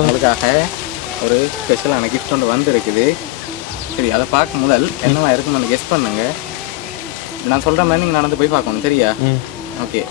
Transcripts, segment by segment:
உங்களுக்காக ஒரு ஸ்பெஷலான கிஃப்ட் ஒன்று வந்துருக்குது. சரி, அதை பார்க்க முதல் என்னவா இருக்குன்னு கெஸ் பண்ணுங்க. நான் சொல்கிற மாதிரி நீங்கள் நடந்து போய் பார்க்கணும். சரியா? ஓகே.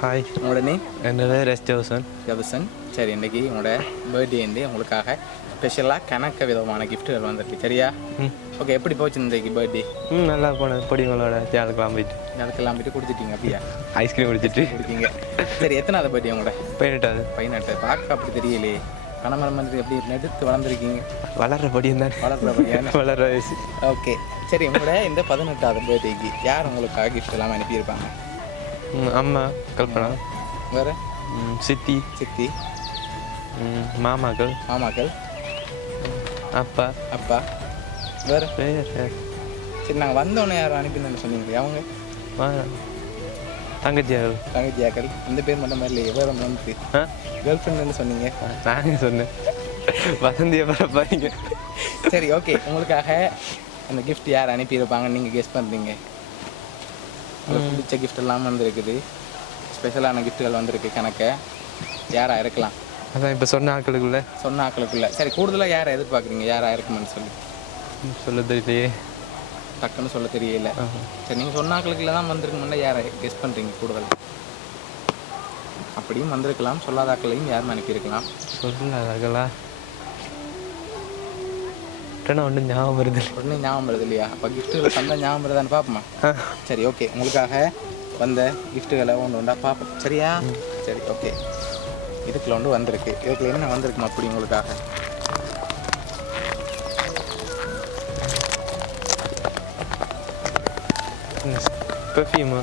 ஹாய், உங்களோட நேம்? என்னோட ரெஸ்டோசன். சரி, இன்றைக்கி உங்களோட பர்த்டே உங்களுக்காக ஸ்பெஷலாக கணக்க விதமான கிஃப்ட்டுகள் வந்துருக்கு. சரியா? ஓகே. எப்படி போச்சு இன்றைக்கு பர்த்டே? நல்லா போனது. பொடிங்களோட தேவைக்கெல்லாம் போயிட்டு கொடுத்துட்டீங்க. அப்படியா? ஐஸ்கிரீம் குடிச்சிட்டு கொடுத்தீங்க. சரி, எத்தனாவது பர்த்டே உங்களோட? 18. பார்க்க அப்படி தெரியலையே. கணமரம் வந்து எப்படி நெடுத்து வளர்ந்துருக்கீங்க? வளர்கிற படியும் தான். வளர்கிற வயசு. ஓகே. சரி, உங்களோட இந்த 18வது பர்த்டேக்கு யார் உங்களுக்காக கிஃப்ட் எல்லாம் அனுப்பியிருப்பாங்க? அம்மா கல்பனா. வேறு? சித்தி. மாமாக்கள். அப்பா. வேறு? சரி, நாங்கள் வந்தோடனே யாரும் அனுப்பினு சொன்னீங்களே அவங்க? தங்கச்சியாக்கள். அந்த பேர் மட்டும் மாதிரி இல்லையே. வேறு ஒன்று வந்து கேர்ள் ஃப்ரெண்டுன்னு சொன்னீங்க. நாங்கள் சொன்னேன் வசந்தியை பாருங்க. சரி, ஓகே. உங்களுக்காக அந்த கிஃப்ட் யார் அனுப்பியிருப்பாங்க நீங்கள் கெஸ் பண்ணுறீங்க? உங்களுக்கு பிடிச்ச கிஃப்ட் எல்லாம் வந்துருக்குது. ஸ்பெஷலான கிஃப்ட்டுகள் வந்திருக்கு கணக்க. யாராக இருக்கலாம்? அதான் இப்போ சொன்ன ஆக்களுக்குள்ள. சரி, கூடுதலாக யாரை எதிர்பார்க்குறீங்க? யாராக இருக்குமென்னு சொல்ல தெரியலையே. டக்குன்னு சொல்ல தெரியல. சரி, நீங்கள் சொன்ன ஆக்களுக்குள்ள தான் வந்திருக்குமுன்னா யாரை கெஸ் பண்ணுறீங்க கூடுதல்? அப்படியும் வந்திருக்கலாம். சொல்லாத ஆக்களையும் யாரும் அனுப்பியிருக்கலாம். சொல்லாதாக்களா? ஒன்றும் ஞாபகம் வருது இல்லையா? அப்போ கிஃப்ட்டுகளை தந்தா ஞாபகம் வருதான்னு பார்ப்போமா? சரி, ஓகே. உங்களுக்காக வந்த கிஃப்ட்டுகளை ஒன்று பார்ப்போம். சரியா? சரி, ஓகே. இதுக்குள்ள ஒன்று வந்திருக்கு. இதுக்குள்ள என்ன வந்திருக்குமா அப்படி உங்களுக்காக? பெர்ஃப்யூமு.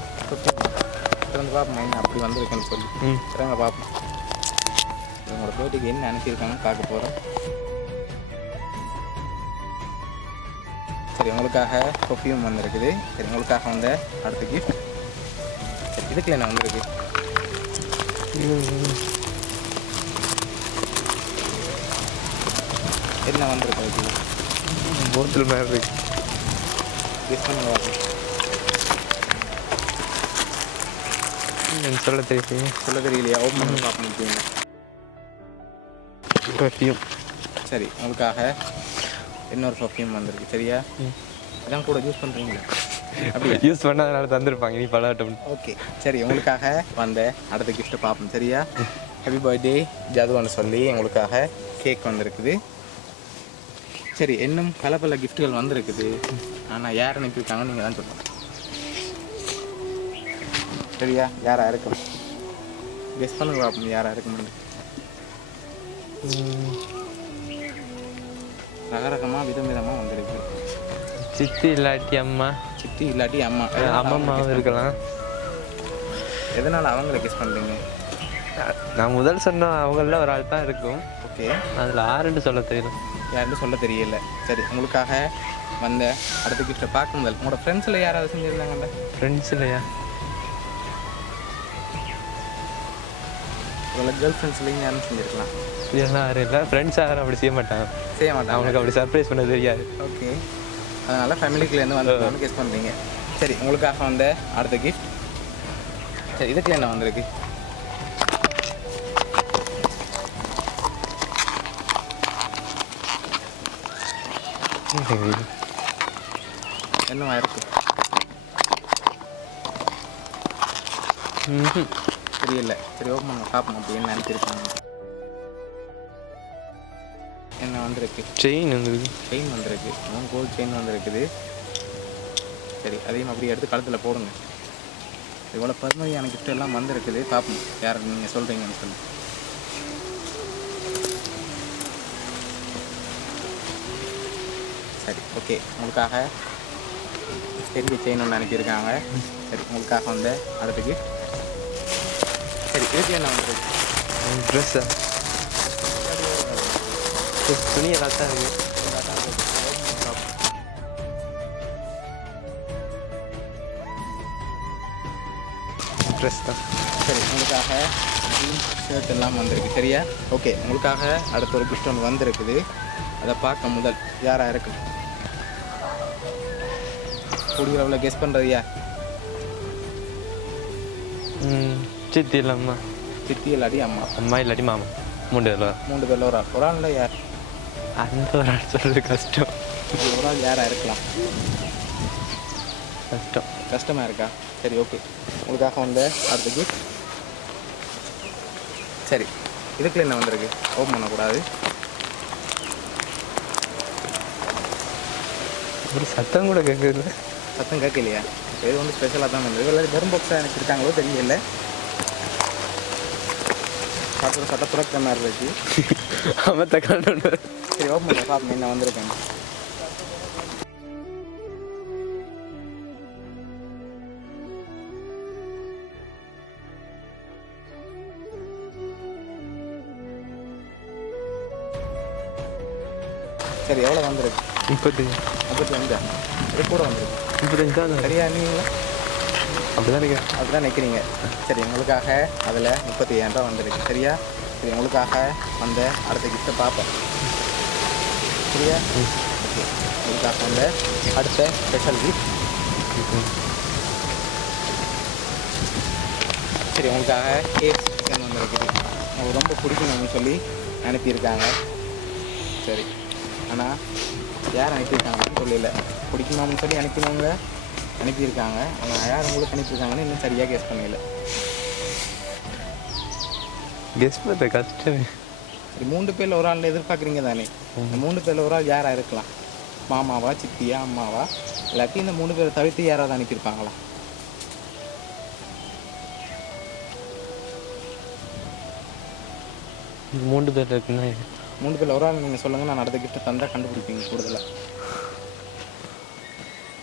வந்து பார்ப்போமா என்ன அப்படி வந்திருக்குன்னு சொல்லி. சரிங்க, பார்ப்போம். உங்களோட பர்த்டேக்கு என்ன அனுப்பியிருக்காங்கன்னு பார்க்க போகிறோம். சரி, உங்களுக்காக பெர்ஃப்யூம் வந்துருக்குது. சரி, உங்களுக்காக வந்த அடுத்த கிஃப்ட். சரி, இதுக்குள்ள என்ன வந்திருக்கு? என்ன வந்திருக்கு? இதுக்கு போத்தல் மாதிரி கெஸ் பண்ணுங்க. சொல்ல தெரியலையா? ஓப்பன் பண்ணி பார்க்க பெர்ஃப்யூம். சரி, உங்களுக்காக இன்னொரு பெர்ஃப்யூம் வந்திருக்கு. சரியா? இதான் கூட யூஸ் பண்ணுறீங்களா? அப்படி யூஸ் பண்ணாதனால தந்துருப்பாங்க. நீ பலாட்டம். ஓகே. சரி, உங்களுக்காக வந்த அடுத்த கிஃப்ட்டை பார்ப்போம். சரியா? ஹாப்பி பர்த்டே ஜாதுவான்னு சொல்லி உங்களுக்காக கேக் வந்திருக்குது. சரி, இன்னும் பல கிஃப்ட்டுகள் வந்திருக்குது. ஆனால் யார் அனுப்பியிருக்காங்கன்னு நீங்கள் தான் சொல்லணும். சரியா? யாராக இருக்கும்? கெஸ் பண்ணுங்க பார்ப்போம் யாராக இருக்குமென்னு. ரகரகமாக விதமாக வந்திருக்கு. சித்தி இல்லாட்டி அம்மா. அம்மாவும் இருக்கலாம். எதனால் அவங்கள கெஸ் பண்ணுறீங்க? நான் முதல் சொன்ன அவங்கள ஒரு ஆள் தான் இருக்கும். ஓகே. அதில் யாருன்னு சொல்ல தெரியல. சரி, உங்களுக்காக வந்த அடுத்த கிஃப்ட்டை பார்க்க முதல் உங்களோட ஃப்ரெண்ட்ஸில் யாராவது செஞ்சுருந்தாங்கல்ல? ஃப்ரெண்ட்ஸ்லையா? உங்களை கேர்ள் ஃப்ரெண்ட்ஸ்லையும் யாரும் செஞ்சுருக்கலாம். இதெல்லாம் யாரும் இல்லை. ஃப்ரெண்ட்ஸ் யாரும் அப்படி செய்ய மாட்டாங்க. அவங்களுக்கு அப்படி சர்ப்ரைஸ் பண்ண தெரியாது. ஓகே. அதனால் ஃபேமிலிக்குள்ளேருந்து வந்து கெஸ் பண்ணுறீங்க. சரி, உங்களுக்காக வந்த அடுத்த கிஃப்ட். சரி, இதுக்குள்ள என்ன வந்திருக்கு? என்னவா இருக்கு? தெரியல. சரி ஓப்பன் பண்ண பார்ப்போம் அப்படி என்ன அனுப்பியிருக்காங்க. என்ன வந்திருக்கு? செயின் வந்துருக்கு. செயின் வந்திருக்கு. கோல்டு செயின் வந்திருக்குது. சரி அதையும் அப்படியே எடுத்து கழுத்தில் போடுங்க. இவ்வளோ பெருமையான கிஃப்ட் எல்லாம் வந்திருக்குது. பார்ப்போம் யார் நீங்கள் சொல்கிறீங்கன்னு சொல்லி. சரி ஓகே, உங்களுக்காக பெரிய செயின் ஒன்று அனுப்பியிருக்காங்க. சரி உங்களுக்காக வந்து அடுத்த கிஃப்ட். சரி இதுக்கு என்ன வந்துருக்கு? ட்ரெஸ்ஸா? துணி எல்லாம் தான் இருக்குது. ட்ரெஸ் தான். சரி உங்களுக்காக ஷர்ட் எல்லாம் வந்திருக்கு. சரியா ஓகே, உங்களுக்காக அடுத்த ஒரு கிஃப்ட் ஒன்று வந்திருக்குது. அதை பார்க்க முதல் யாராக இருக்கு கூடிய அளவில் கெஸ் பண்ணுறது யார்? சித்தி இல்லை அம்மா. சித்தி இல்லாட்டி அம்மா. அம்மா இல்லாட்டி மாமா. மூணு பேரில் ஒரு ஆள். ஒரு ஆள் யார்? அந்த ஒரு ஆள் சொல்கிறது கஷ்டம். ஒரு ஆள் யாராக இருக்கலாம்? கஷ்டமாக இருக்கா? சரி ஓகே, உங்களுக்காக வந்து அடுத்த கிஃப்ட். சரி இதுக்குள்ள என்ன வந்திருக்கு? ஓப்பன் பண்ணக்கூடாது. ஒரு சத்தம் கூட கேட்குது. சத்தம் கேட்கலையா? இது வந்து ஸ்பெஷலாக தான் வந்திருக்கு. இல்லை வெறும் பாக்ஸாக எனக்கு இருக்காங்களோ தெரியல. சாப்பிட்ற சட்டப்புறக்கிற மாதிரி இருக்கு. ஆமாம் தக்காளி. சரி ஓப்பன் பண்ண பார்ப்போம் என்ன வந்திருக்கேன். சரி எவ்வளோ வந்திருக்கு? 35. இது கூட வந்திருக்கு 35 தான். சரியா நீங்களா? அப்படிதான் நிற்க. அப்படிதான் நிற்கிறீங்க. சரி உங்களுக்காக அதில் 35,000 ரூபா வந்திருக்கு. சரியா? சரி உங்களுக்காக வந்த அடுத்த கிஃப்ட்டை பார்ப்போம். சரியா ஓகே, உங்களுக்காக வந்த அடுத்த ஸ்பெஷல் கிஃப்ட். சரி உங்களுக்காக கேக் சிக்கன் வந்திருக்குது. உங்களுக்கு ரொம்ப பிடிக்கணும்னு சொல்லி அனுப்பியிருக்காங்க. சரி ஆனால் யார் அனுப்பியிருக்காங்கன்னு சொல்லல. பிடிக்குமான்னு சொல்லி அனுப்பியிருக்காங்க. ஆனால் யார் உங்களுக்கு அனுப்பியிருக்காங்கன்னு இன்னும் சரியாக கெஸ் பண்ணல. கெஸ் பண்ண கஷ்டமே. சரி 3 பேரில் ஒரு ஆள் எதிர்பார்க்குறீங்க தானே? இந்த 3 பேரில் ஒரு ஆள் யாராக இருக்கலாம்? மாமாவா, சித்தியா, அம்மாவா, இல்லாட்டி இந்த 3 பேரை தவிர்த்து யாராவது அனுப்பியிருப்பாங்களா? மூணு பேர் இருக்குன்னா 3 பேரில் ஒரு ஆள் நீங்கள் சொல்லுங்கள். நான் அடுத்த கிஃப்ட்டை தந்தால் கண்டுபிடிப்பீங்க கூடுதலாக.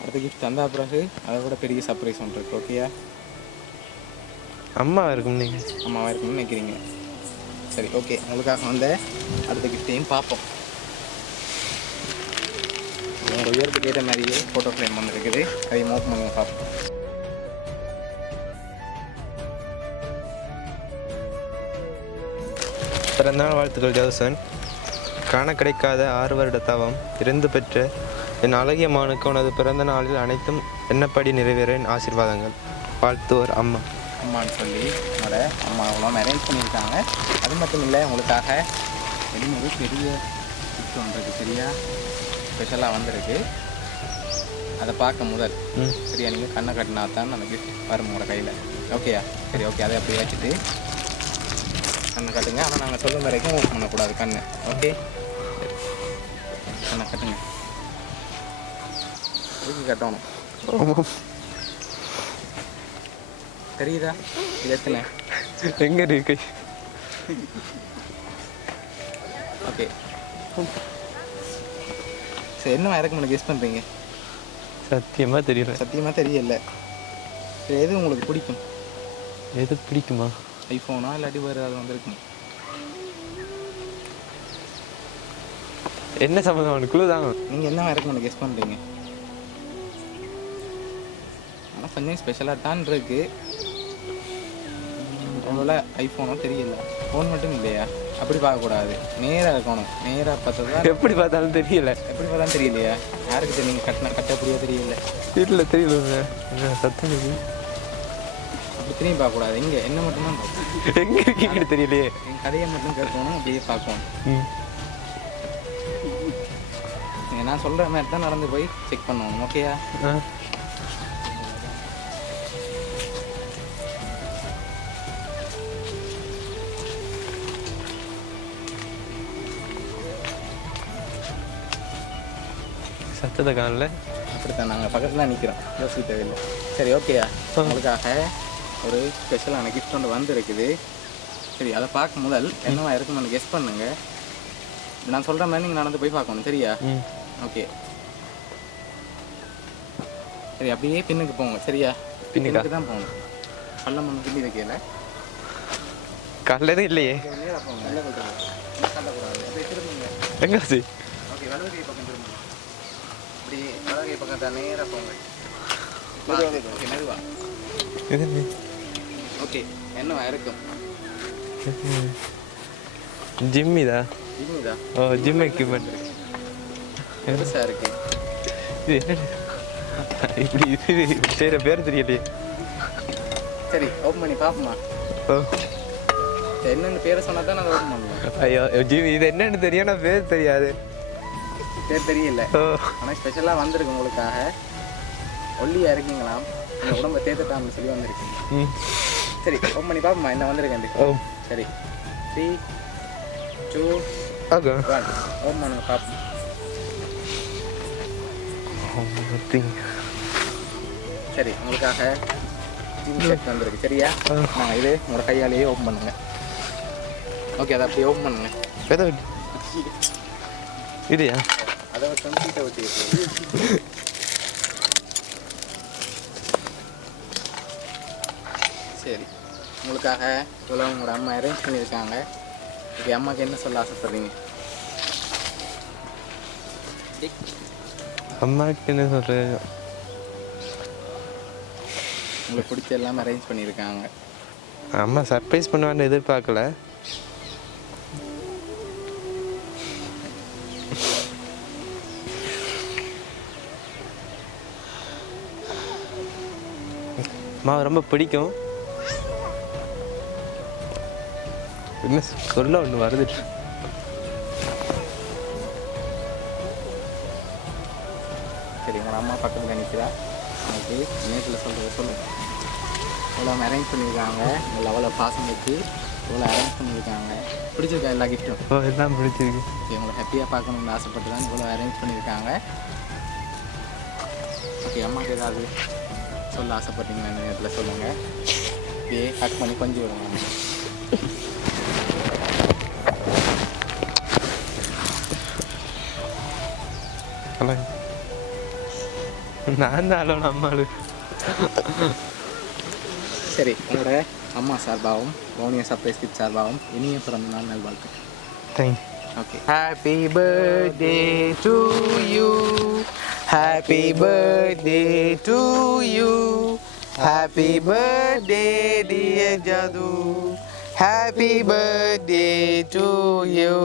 அடுத்த கிஃப்ட் தந்தா பிறகு அதை விட பெரிய சர்ப்ரைஸ் ஒன்று இருக்குது. ஓகேயா? அம்மா இருக்கும். நீங்கள் அம்மாவாக இருக்குன்னு நினைக்கிறீங்க. சரி ஓகே, உங்களுக்காக வந்து அடுத்த கிஃப்ட்டையும் பார்ப்போம். உங்கள் உயரத்துக்கு ஏற்ற மாதிரியே ஃபோட்டோ ஃப்ரேம் வந்துருக்குது. அதையும் ஓப்பன் பண்ணுங்க பார்ப்போம். பிறந்தநாள் வாழ்த்துக்கள் ஜோசன். காண கிடைக்காத 6 வருட தவம் இருந்து பெற்ற என் அழகிய மகனுக்கு உனது பிறந்த நாளில் அனைத்தும் என்னப்படி நிறைவேற ஆசீர்வாதங்கள். வாழ்த்துவோர் அம்மா. அம்மான்னு சொல்லி என்னோட அம்மா அவ்வளோ அரேஞ்ச் பண்ணியிருக்காங்க. அது மட்டும் இல்லை, உங்களுக்காக வெளியே பெரிய கிஃப்ட் வந்துருக்கு. சரியா ஸ்பெஷலாக வந்திருக்கு. அதை பார்க்க முதல் சரியா நீங்கள் கண்ணை கட்டினா தான் அந்த கிஃப்ட் வரும் உங்களோட கையில். ஓகேயா? சரி ஓகே, அதை அப்படி வச்சுட்டு கண்ணை கட்டுங்க. ஆனால் நாங்கள் சொல்லும் வரைக்கும் ஓப்பன் பண்ணக்கூடாது கண்ணை. ஓகே சரி, கண்ணை கட்டுங்க. இதுக்கு கட்டணும். தெரியுதா? இது எத்தனை? எங்கே இருக்கு? ஓகே சரி, என்ன இறக்குமென்னு கெஸ் பண்ணுறீங்க? சத்தியமாக தெரியல. சத்தியமாக தெரியல. சரி எது உங்களுக்கு பிடிக்கும்? எது பிடிக்குமா? ஐஃபோனா இல்லாட்டி வேறு ஏதாவது வந்திருக்கும்? என்ன சம்மந்தம் குழு தான். நீங்கள் என்ன இறக்குமென்னு கெஸ் பண்ணுறீங்க? ஆனால் கொஞ்சம் ஸ்பெஷலாக தான் இருக்குது. அவ்வளோ ஐஃபோனோ தெரியல. ஃபோன் மட்டும் இல்லையா? அப்படி பார்க்கக்கூடாது, நேராக இருக்கணும். நேராக பார்த்தா எப்படி பார்த்தாலும் தெரியல. எப்படி பார்த்தாலும் தெரியலையா? யாருக்கு தெரியும்? நீங்கள் கட்ட அப்படியே தெரியல. இல்லை தெரியல. சத்தம் அப்படி திரும்பி பார்க்கக்கூடாது. இங்கே என்ன மட்டும்தான் பார்க்கணும். எங்கே இருக்கீங்கன்னு தெரியலையே. என் கதையை மட்டும் கேட்கணும், அப்படியே பார்க்கணும். நீங்கள் நான் சொல்கிற மாதிரி தான் நடந்து போய் செக் பண்ணணும். ஓகேயா? சத்தத்தை காணல. அப்படித்தான் நாங்கள் பக்கத்தில் நிற்கிறோம், யோசிக்க தேவையில்லை. சரி ஓகேயா, உங்களுக்காக ஒரு ஸ்பெஷலான கிஃப்ட் ஒன்று வந்துருக்குது. சரி, அதை பார்க்க முதல் என்னவா இருக்குன்னு கெஸ் பண்ணுங்க. நான் சொல்கிற மாதிரி நீங்கள் நடந்து போய் பார்க்கணும், சரியா? ஓகே. சரி, அப்படியே பின்னுக்கு போங்க, சரியா? பின்னுக்கு தான் போகணும். பள்ளம் ஒன்று பின்னி வைக்கல. கல்லறே இல்லையே. நேராக போங்க, நல்ல கல்லக்கூடாது. அப்படியே திரும்புங்க. எங்காச்சு? ஓகே, வலது கை பக்கம் திரும்புங்க. இப்படி வலது கை பக்கம் தான் நேராக போங்க. ஓகே, மெதுவா. ஓகே, என்னவா இருக்கும்? ஜிம்மிதா? ஜிம்மிதா? ஓ, ஜிம் எக்யூப்மெண்ட் பெருசாக இருக்கு. இது என்ன இப்படி இது செய்கிற பேர் தெரியலையே. சரி, ஓப்பன் பண்ணி பார்ப்போமா? ஓ, என்னென்னு பேரை சொன்னால் தான் நான் ஓப்பன் பண்ணுவேன். ஐயோ ஜிம், இது என்னன்னு தெரியும், நான் பேர் தெரியாது. பேர் தெரியல. ஓ, ஆனால் ஸ்பெஷலாக வந்திருக்கு உங்களுக்காக. ஒல்லியாக இருக்கீங்களாம், இந்த உடம்பை தேர்த்துட்டான்னு சொல்லி வந்திருக்கீங்க. சரி, ஓப்பன் பண்ணி பார்ப்போமா என்ன வந்திருக்கேன்? ஓ சரி, 3, 2, ஓகே. 1 ஓப்பன் பண்ணுங்க பார்ப்போம். சரி, உங்களுக்காக ஜிம் செட் வந்திருக்கு, சரியா? நாங்கள் இது உங்களோட கையாலேயே ஓப்பன் பண்ணுங்க. ஓகே, அதை அப்படியே ஓப்பன் பண்ணுங்க. எதை இல்லையா? அதை வச்சு சீட்டை வச்சு சரி, உங்களுக்காக இவ்வளோ உங்களோட அம்மா அரேஞ்ச் பண்ணியிருக்காங்க. ஓகே, அம்மாவுக்கு என்ன சொல்ல ஆசைப்படுறீங்க? அம்மாவுக்கு என்ன சொல்கிறேன், உங்களுக்கு பிடிச்ச எல்லாம் அரேஞ்ச் பண்ணியிருக்காங்க. அம்மா சர்ப்ரைஸ் பண்ணுவான்னு எதிர்பார்க்கல. அம்மாவை ரொம்ப பிடிக்கும். என்ன சொல்ல ஒன்று வருது. சரி, உங்களோட அம்மா பக்கத்தில் நிற்கிறா. உங்களுக்கு நேரில் சொல்கிறத சொல்லுங்கள். இவ்வளோ அரேஞ்ச் பண்ணியிருக்காங்க, உங்களை அவ்வளோ பாசம் வச்சு இவ்வளோ அரேஞ்ச் பண்ணியிருக்காங்க. பிடிச்சிருக்கா எல்லா கிஃப்ட்டும்? ஓ, எல்லாம் பிடிச்சிருக்கு. ஓகே, உங்களை ஹாப்பியாக பார்க்கணுன்னு ஆசைப்பட்டு தான் இவ்வளோ அரேஞ்ச் பண்ணியிருக்காங்க. ஓகே, அம்மாவுக்கு ஏதாவது சொல்ல ஆசைப்பட்டீங்கன்னு நேரத்தில் சொல்லுங்கள். இப்படியே கட் பண்ணி கொஞ்சம் விடுங்க. நான் தான் அம்மாளு. சரி, உங்களோட அம்மா சார்பாகவும் வவுனியா சர்ப்ரைஸ் கிஃப்ட் சார்பாகவும் இனிய பிறந்த நாள் நல்வாழ்த்து. Thanks. Okay. Happy birthday to you, happy birthday to you, happy birthday dear Jathu, happy birthday to you.